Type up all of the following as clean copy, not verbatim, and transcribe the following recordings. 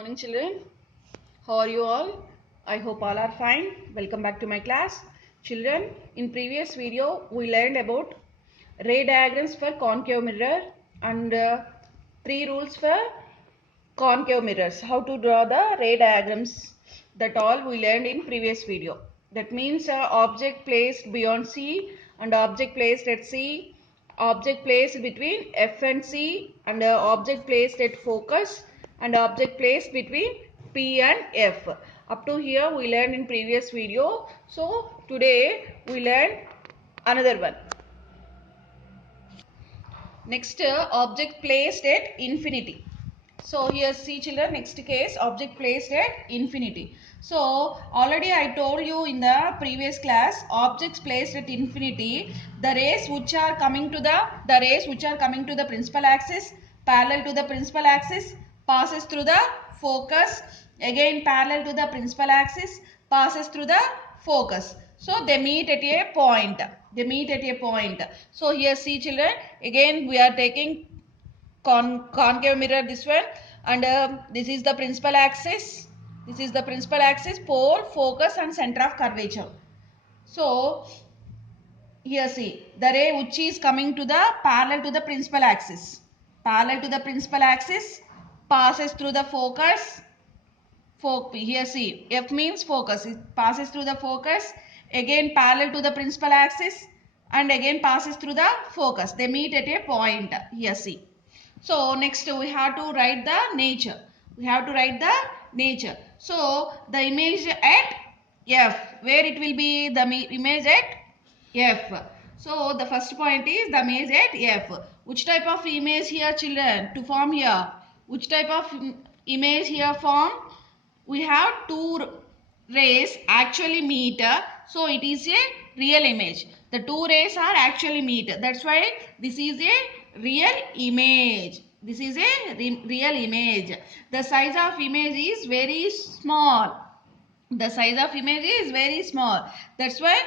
Morning children, how are you all? I hope all are fine. Welcome back to my class. Children, in previous video we learned about ray diagrams for concave mirror and 3 rules for concave mirrors. How to draw the ray diagrams, that all we learned in previous video. That means object placed beyond C and object placed at C, object placed between F and C, and object placed at focus, and object placed between P and F. Up to here we learned in previous video. So today we learn another one. Next, object placed at infinity. So here see children, next case, object placed at infinity. So already I told you in the previous class, objects placed at infinity, the rays which are coming to the principal axis, parallel to the principal axis, passes through the focus, again parallel to the principal axis, passes through the focus. So they meet at a point. So here see children, again we are taking concave mirror, this one, and this is the principal axis. Pole, focus and center of curvature. So here see, the ray which is coming to the parallel to the principal axis, passes through the focus. Here see, F means focus. It passes through the focus, again parallel to the principal axis, and again passes through the focus. They meet at a point. Here see. So next we have to write the nature. So the image at F, where it will be the image at F. So the first point is the image at F. Which type of image here children to form here? Which type of image here form? We have two rays actually meet, so it is a real image. The two rays are actually meet, that's why this is a real image. The size of image is very small. That's why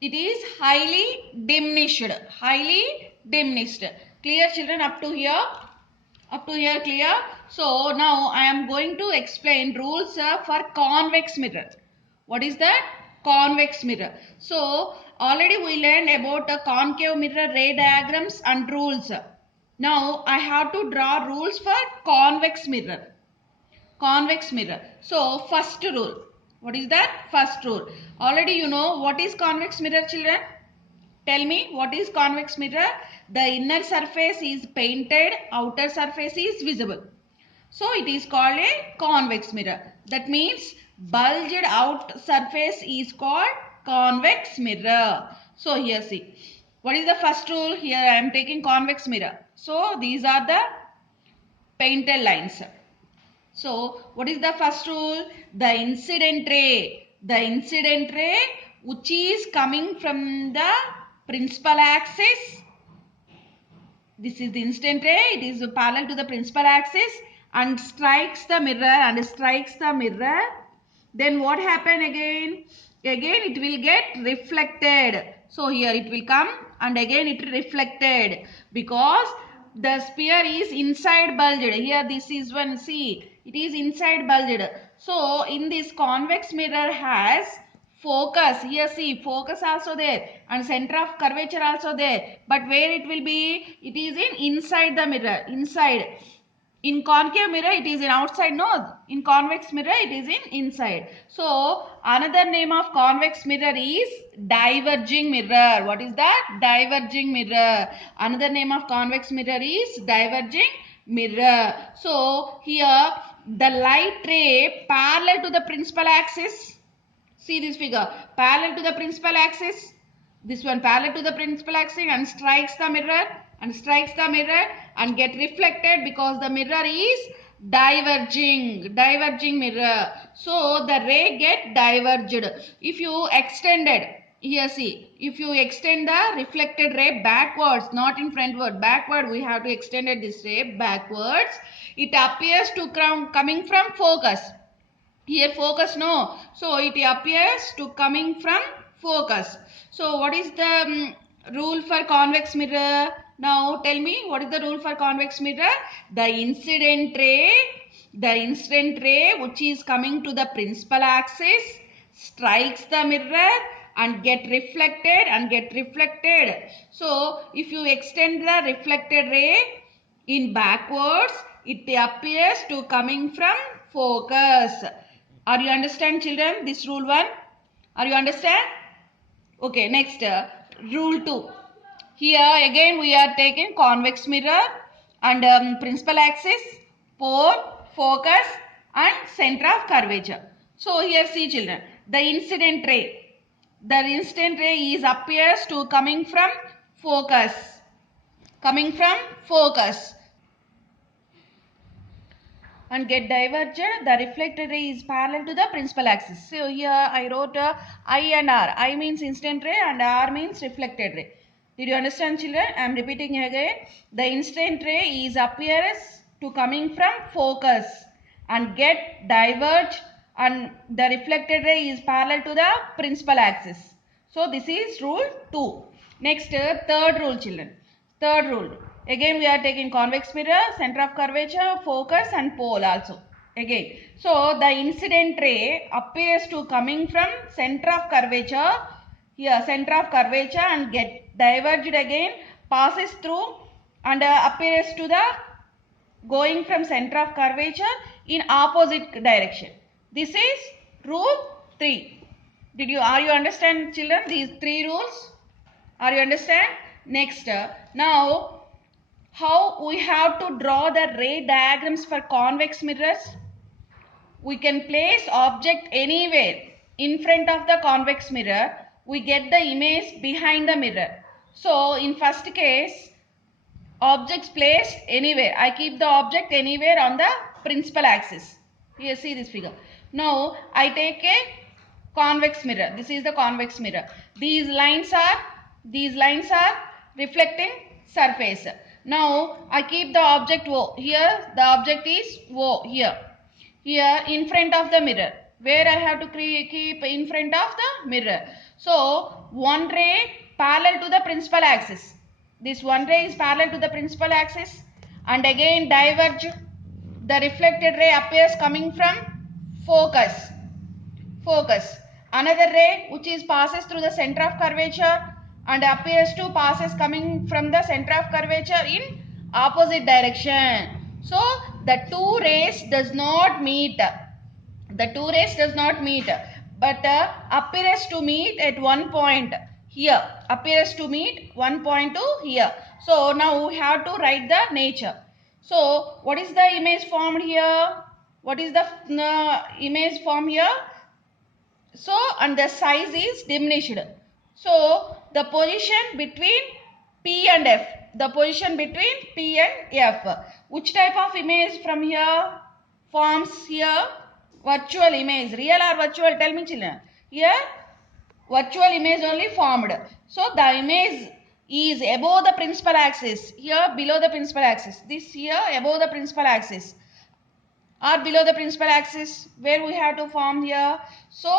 it is highly diminished. Clear children, up to here clear? So now I am going to explain rules for convex mirror. What is that? Convex mirror. So already we learned about concave mirror ray diagrams and rules. Now I have to draw rules for convex mirror. So first rule. What is that? First rule. Already you know what is convex mirror children? Tell me, what is convex mirror? The inner surface is painted, outer surface is visible. So it is called a convex mirror. That means bulged out surface is called convex mirror. So here see. What is the first rule? Here I am taking convex mirror. So these are the painted lines. So what is the first rule? The incident ray which is coming from the principal axis. This is the incident ray. It is parallel to the principal axis and strikes the mirror. Then what happen again? Again it will get reflected. So here it will come and again it reflected because the sphere is inside bulged. Here this is one, see, it is inside bulged. So in this convex mirror has focus. Here see, focus also there and center of curvature also there. But where it will be? It is inside the mirror. In concave mirror it is in outside, no. In convex mirror it is in inside. So another name of convex mirror is diverging mirror. What is that? Diverging mirror. Another name of convex mirror is diverging mirror. So here the light ray parallel to the principal axis. See this figure, parallel to the principal axis. This one parallel to the principal axis and strikes the mirror and get reflected because the mirror is diverging mirror. So the ray get diverged. If you extended, here see, if you extend the reflected ray backwards, not in frontward, backward, we have to extend this ray backwards. It appears to coming from focus. Here focus, no. So it appears to coming from focus. So what is the rule for convex mirror? Now tell me, what is the rule for convex mirror? The incident ray The incident ray which is coming to the principal axis strikes the mirror and get reflected and get reflected. So if you extend the reflected ray in backwards, it appears to coming from focus. Are you understand, children, this rule 1? Are you understand? Okay, next rule 2. Here again we are taking convex mirror and principal axis, pole, focus and center of curvature. So here see children, the incident ray is appears to coming from focus, and get diverged. The reflected ray is parallel to the principal axis. So here I wrote I and R. I means incident ray and R means reflected ray. Did you understand, children? I am repeating again. The incident ray is appears to coming from focus and get diverged, and the reflected ray is parallel to the principal axis. So this is rule 2. Next, third rule, children. Third rule. Again we are taking convex mirror, center of curvature, focus and pole also. Again. So the incident ray appears to coming from center of curvature. Here center of curvature and get diverged again, passes through and appears to the going from center of curvature in opposite direction. This is rule 3. Are you understand, children, these 3 rules? Are you understand? Next, now how we have to draw the ray diagrams for convex mirrors? We can place object anywhere in front of the convex mirror. We get the image behind the mirror. So in first case, objects placed anywhere. I keep the object anywhere on the principal axis. Here see this figure. Now I take a convex mirror. This is the convex mirror. These lines are reflecting surface. Now I keep the object O. Here the object is O here. Here in front of the mirror. Where I have to keep in front of the mirror. So one ray parallel to the principal axis. This one ray is parallel to the principal axis and again diverge. The reflected ray appears coming from focus. Another ray which is passes through the center of curvature and appears to passes coming from the center of curvature in opposite direction. So the two rays does not meet. But appears to meet at one point here. Here. So now we have to write the nature. So what is the image formed here? So and the size is diminished. So the position between P and F. Which type of image from here forms here? Virtual image. Real or virtual? Tell me, children. Here virtual image only formed. So the image is above the principal axis. Here below the principal axis. This here above the principal axis or below the principal axis, where we have to form here. So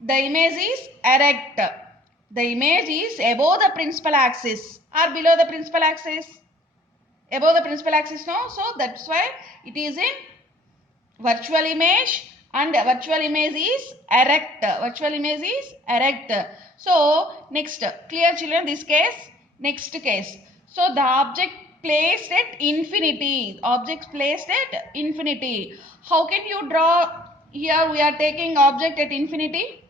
the image is erect. The image is above the principal axis or below the principal axis. Above the principal axis, no. So that's why it is in virtual image, and virtual image is erect. So next, clear, children, this case. Next case. So the object placed at infinity. How can you draw? Here we are taking object at infinity.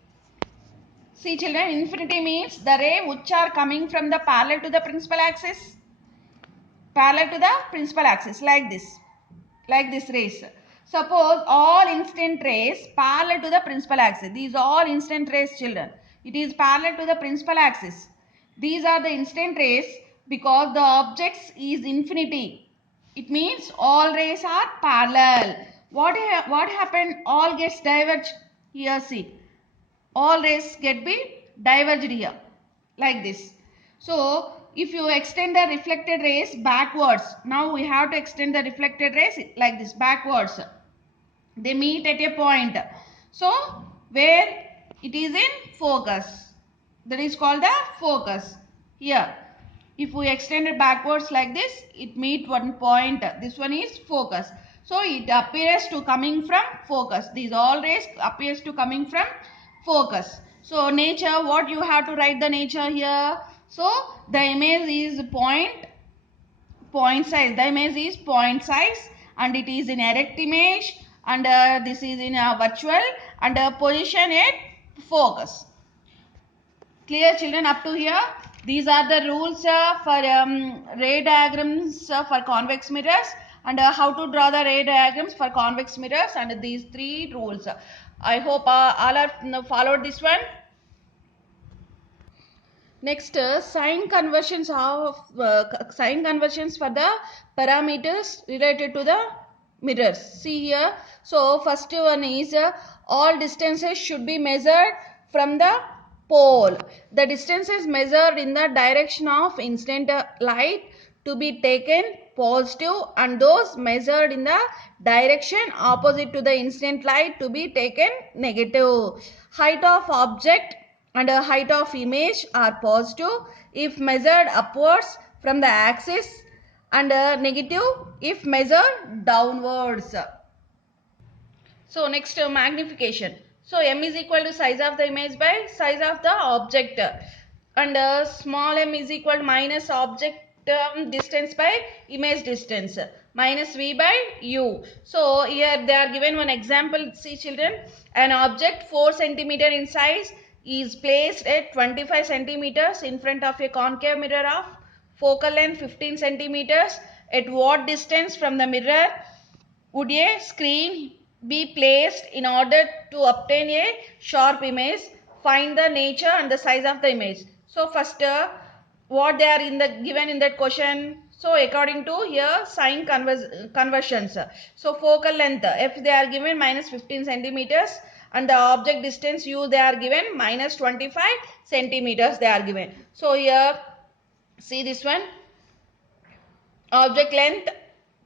See, children, infinity means the ray which are coming from the parallel to the principal axis. Like this rays. Suppose all incident rays parallel to the principal axis. These are all incident rays, children. It is parallel to the principal axis. These are the incident rays because the objects is infinity. It means all rays are parallel. What happened? All gets diverged. Here see. All rays get be diverged here. Like this. So if you extend the reflected rays backwards, now we have to extend the reflected rays like this backwards. They meet at a point. So where it is in focus, that is called the focus. Here if we extend it backwards like this, it meet one point. This one is focus. So it appears to coming from focus. These all rays appears to coming from focus. So nature, what you have to write the nature here. So the image is point size. The image is point size and it is in erect image, and this is in a virtual, and position at focus. Clear, children, up to here? These are the rules for ray diagrams for convex mirrors, and how to draw the ray diagrams for convex mirrors, and these three rules. I hope all are followed this one. Next, sign conversions for the parameters related to the mirrors. See here. So first one is all distances should be measured from the pole. The distances measured in the direction of incident light to be taken positive, and those measured in the direction opposite to the incident light to be taken negative. Height of object and height of image are positive if measured upwards from the axis, and negative if measured downwards. So next, magnification. So m is equal to size of the image by size of the object, and small m is equal to minus object distance by image distance minus v by u. So here they are given one example. See children, an object 4 centimeter in size is placed at 25 centimeters in front of a concave mirror of focal length 15 centimeters. At what distance from the mirror would a screen be placed in order to obtain a sharp image? Find the nature and the size of the image. So first, what they are given in that question. So according to here sign conversions. So focal length, if they are given minus 15 centimeters, and the object distance u they are given minus 25 centimeters they are given. So here see this one, object length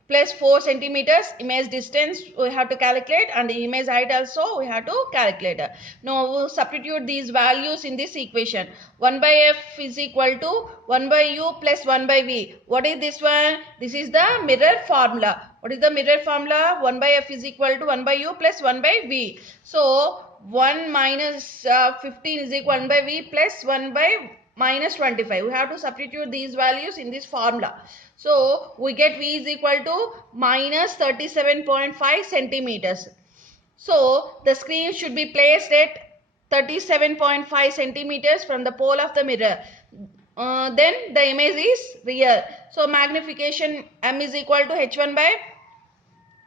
plus 4 centimeters, image distance we have to calculate, and the image height also we have to calculate. Now we'll substitute these values in this equation. 1 by f is equal to 1 by u plus 1 by v. What is this one? This is the mirror formula. What is the mirror formula? 1 by f is equal to 1 by u plus 1 by v. So 1 minus 15 is equal to 1 by v plus 1 by minus 25. We have to substitute these values in this formula. So we get v is equal to minus 37.5 centimeters. So the screen should be placed at 37.5 centimeters from the pole of the mirror. Then the image is real. So magnification m is equal to h1 by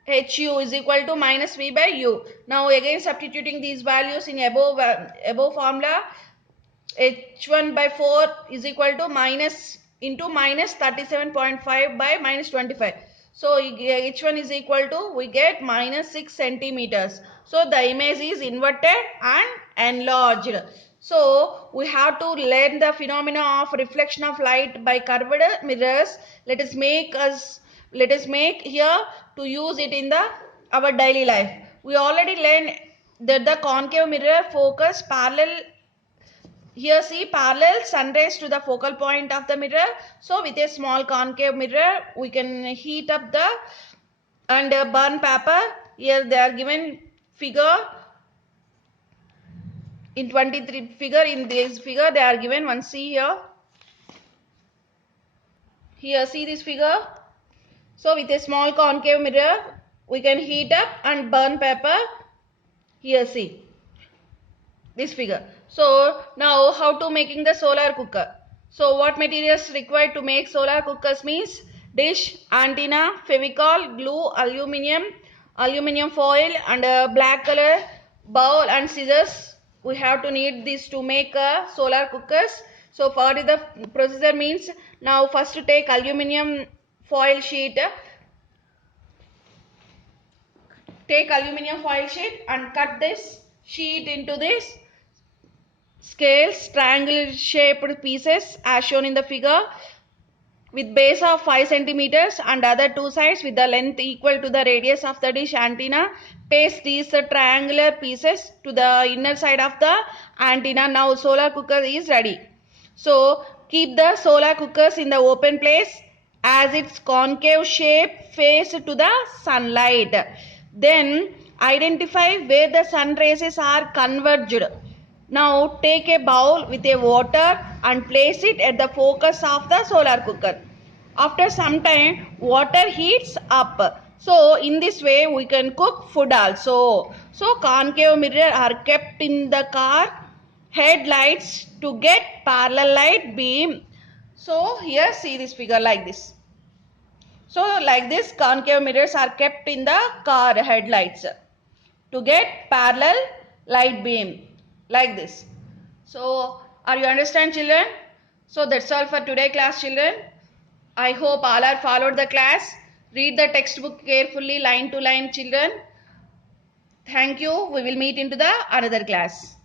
hu is equal to minus v by u. Now again substituting these values in above formula, h1 by 4 is equal to minus into minus 37.5 by minus 25. So h1 is equal to, we get minus 6 centimeters. So the image is inverted and enlarged. So we have to learn the phenomena of reflection of light by curved mirrors. Let us make here to use it in our daily life. We already learned that the concave mirror focus parallel. Here see parallel sun rays to the focal point of the mirror. So with a small concave mirror we can heat up the and burn paper. Here they are given figure in 23 figure. In this figure they are given one. See here. Here see this figure. So with a small concave mirror we can heat up and burn paper. Here see this figure. So now how to making the solar cooker. So what materials required to make solar cookers means dish, antenna, fevicol, glue, aluminium foil, and black color bowl and scissors. We have to need this to make solar cookers. So what is the procedure means, now first to take aluminium foil sheet. Take aluminium foil sheet and cut this sheet into this scales, triangular shaped pieces as shown in the figure, with base of 5 centimeters and other two sides with the length equal to the radius of the dish antenna. Paste these triangular pieces to the inner side of the antenna. Now solar cooker is ready. So keep the solar cookers in the open place as its concave shape face to the sunlight. Then identify where the sun rays are converged. Now take a bowl with a water and place it at the focus of the solar cooker. After some time, water heats up. So in this way we can cook food also. So concave mirror are kept in the car headlights to get parallel light beam. So here see this figure like this. So like this concave mirrors are kept in the car headlights to get parallel light beam like this. So are you understand, children? So that's all for today class, children. I hope all are followed the class. Read the textbook carefully line to line, children. Thank you. We will meet into the another class.